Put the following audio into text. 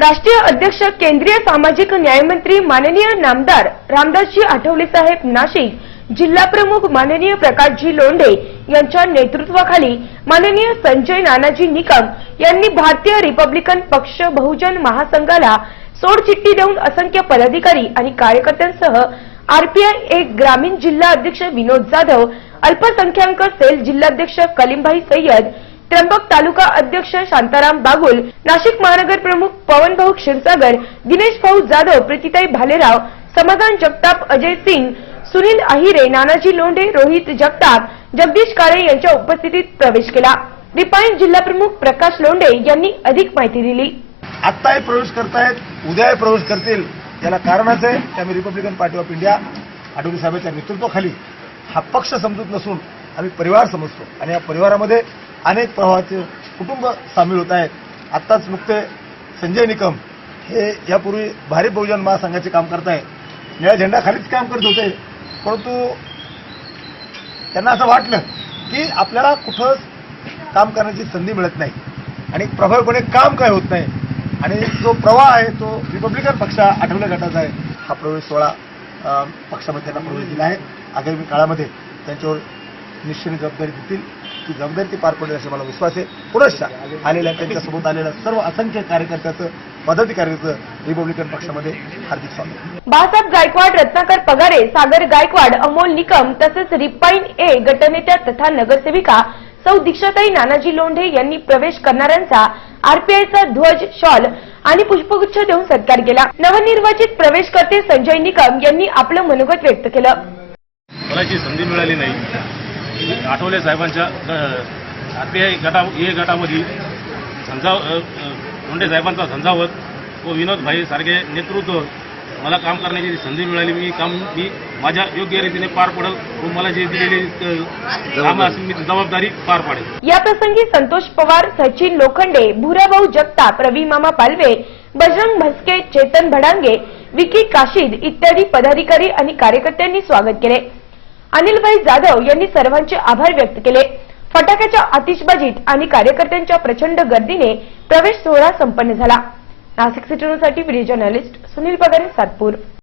राष्ट्रीय अध्यक्ष केंद्रीय सामाजिक न्यायमंत्री माननीय नामदार रामदासजी आठवले साहेब नाशिक जिल्हा प्रमुख माननीय प्रकाशजी लोंढे यांच्या नेतृत्वाखाली माननीय संजय नानाजी निकम यांनी भारतीय रिपब्लिकन पक्ष बहुजन महासंघाला सोडचिठ्ठी देऊन असंख्य पदाधिकारी आणि कार्यकर्त्यांसह आरपीआय एक ग्रामीण जिल्हा अध्यक्ष विनोद जाधव अल्पसंख्याक सेल जिल्हाध्यक्ष कलीमभाई सय्यद त्र्यंबक तालुका अध्यक्ष शांताराम बागुल नाशिक महानगर प्रमुख पवन भाऊ क्षीरसागर दिनेश भाऊ जाधव प्रीतीताई भालेराव समाधान जगताप अजय सिंग सुनील अहिरे नानाजी लोंढे रोहित जगताप जगदीश काळे यांच्या उपस्थितीत प्रवेश केला. रिपाईन जिल्हा प्रमुख प्रकाश लोंढे यांनी अधिक माहिती दिली. आत्ताही प्रवेश करतायत उद्याही प्रवेश करतील. याला कारणच आहे की आम्ही Republican party of India Athawale साहेबांच्या नेतृत्वाखाली हा पक्ष समजूत नसून आम्ही परिवार समजतो. आणि या परिवारामध्ये अनेक प्रवाहाचे कुटुंब सामील होत आहेत. आत्ताच नुकते संजय निकम हे यापूर्वी भारी बहुजन महासंघाचे काम करत करताय निळ्या झेंडाखालीच काम करत होते. परंतु त्यांना असं वाटलं की आपल्याला कुठंच काम करण्याची संधी मिळत नाही. आणि प्रभावीपणे काम काय होत नाही. आणि जो प्रवाह आहे तो रिपब्लिकन पक्ष आठवल्या गटाचा आहे. हा प्रवेश सोहळा पक्षामध्ये त्यांना प्रवेश दिला आहे. आगामी काळामध्ये त्यांच्यावर निश्चित जबाबदारी देतील. ती जबाबदारी ती पार पडेल असा मला विश्वास आहे. पुनश्च आलेल्या त्यांच्यासोबत आलेल्या सर्व असंख्य कार्यकर्त्याचं पदाधिकाऱ्याचं रिपब्लिकन पक्षामध्ये हार्दिक स्वागत. बाळासाहेब गायकवाड रत्नाकर पगारे सागर गायकवाड अमोल निकम तसेच रिपाईन ए गटनेत्या तथा नगरसेविका सौ दीक्षाताई नानाजी लोंढे यांनी प्रवेश करणाऱ्यांचा आरपीआयचा ध्वज शॉल आणि पुष्पगुच्छ देऊन सत्कार केला. नवनिर्वाचित प्रवेशकर्ते संजय निकम यांनी आपलं मनोगत व्यक्त केलं. बोलायची संधी मिळाली नाही. आठवले साहेबांच्या आरपीआय गटा ए गटामध्ये झंझाव मुंडे साहेबांचा झंझावत व विनोद भाई सारखे नेतृत्व मला काम करण्याची संधी मिळाली. मी काम मी माझ्या योग्य रीतीने पार पडेल व मला जे दिलेली असेल मी जबाबदारी पार पाडेल. या प्रसंगी संतोष पवार सचिन लोखंडे भुराभाऊ जगताप रवी मामा पालवे बजरंग भस्के चेतन भडांगे विकी काशीद इत्यादी पदाधिकारी आणि कार्यकर्त्यांनी स्वागत केले. अनिलभाई जाधव यांनी सर्वांचे आभार व्यक्त केले. फटाक्याच्या आतिषबाजीत आणि कार्यकर्त्यांच्या प्रचंड गर्दीने प्रवेश सोहळा संपन्न झाला. नाशिक सिटी न्यूजसाठी व्हिडिओ जर्नलिस्ट सुनील पगारे सातपूर.